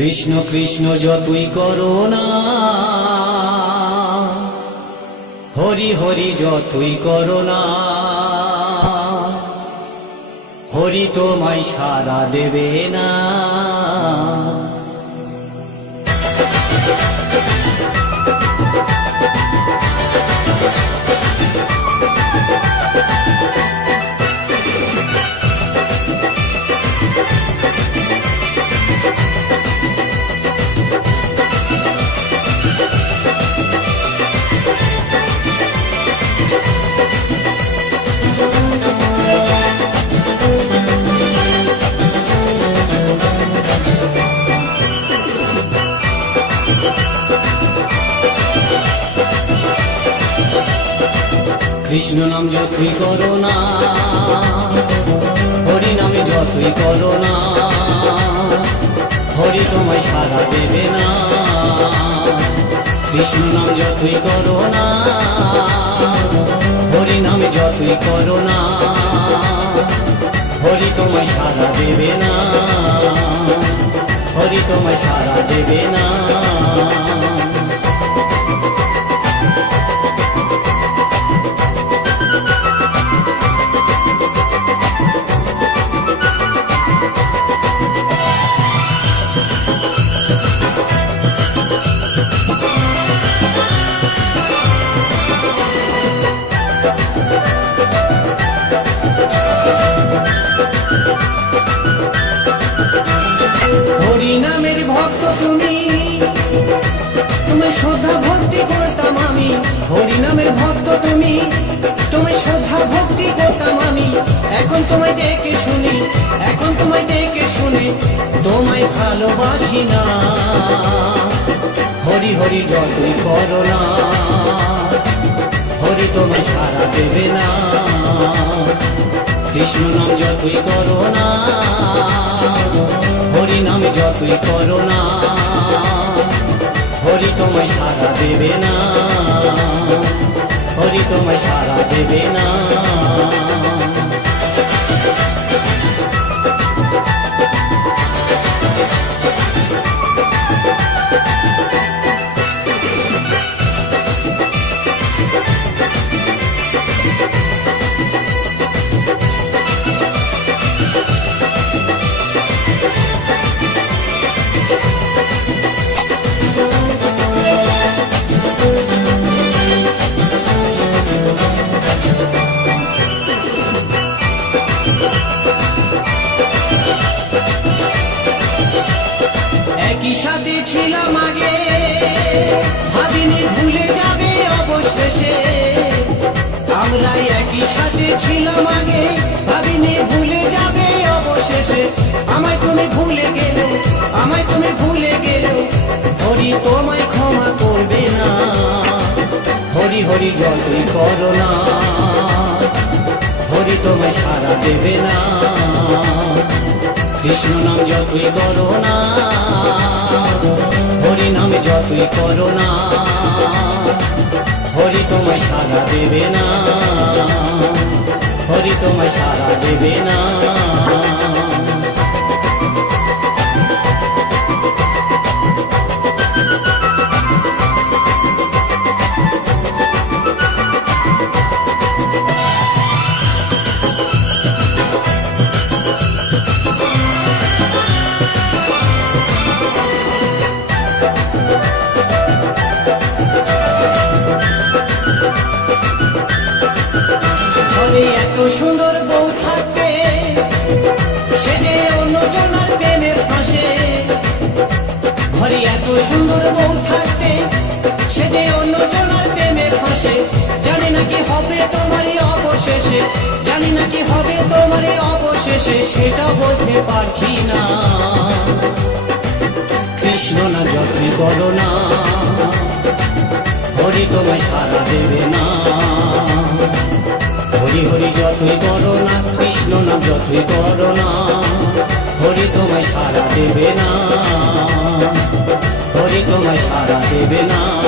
কৃষ্ণ কৃষ্ণ যতই করো না, হরি হরি যতই করো না, হরি তোমায় সারা দেবে না। কৃষ্ণ নাম যতই করো না, হরি নামে যতই করো না, হরি তোমায় সারা দেবে না। কৃষ্ণ নাম যতই করো না, হরি নামে যতই করো না, হরি তোমায় সারা দেবে না, হরি তোমায় সারা দেবে না। নামের ভক্ত তুমি। তুমি শ্রদ্ধা ভক্তি করতাম আমি হরি নামের ভক্ত তুমি। তুমি শ্রদ্ধা ভক্তি করতাম আমি, এখন তোমায় দেখে শুনি, এখন তোমায় দেখে শুনে, তোমায় ভালোবাসি না। হরি হরি যতই করো না, হরি তোমায় সারা দেবে না। কৃষ্ণ নাম যতই করো না। হরি নাম যতই করো না, হরি তোমায় সারা দেবে না, হরি তোমায় সারা দেবে না। হরি যতই করো না, হরি তোমায় সারা দেবে না। কৃষ্ণ নাম যতই করো না, হরি নামে যতই করো না, হরি তোমায় সারা দেবে না, হরি তোমায় সারা দেবে না। সুন্দর বউ থাকতে সে যে অন্যজনের প্রেমে ফাঁসে জানি না কি হবে তোমারই অবশেষে। জানি না কি হবে তোমারই অবশেষে, সেটা বলতে পারছি না। কৃষ্ণ না যতই করো না। হরি তোমায় সারা দেবে না। হরি হরি যতই করো না, কৃষ্ণ নাম যতই করো না। হরি তোমায় সারা দেবে না। হরি তোমায় সারা দেবে না।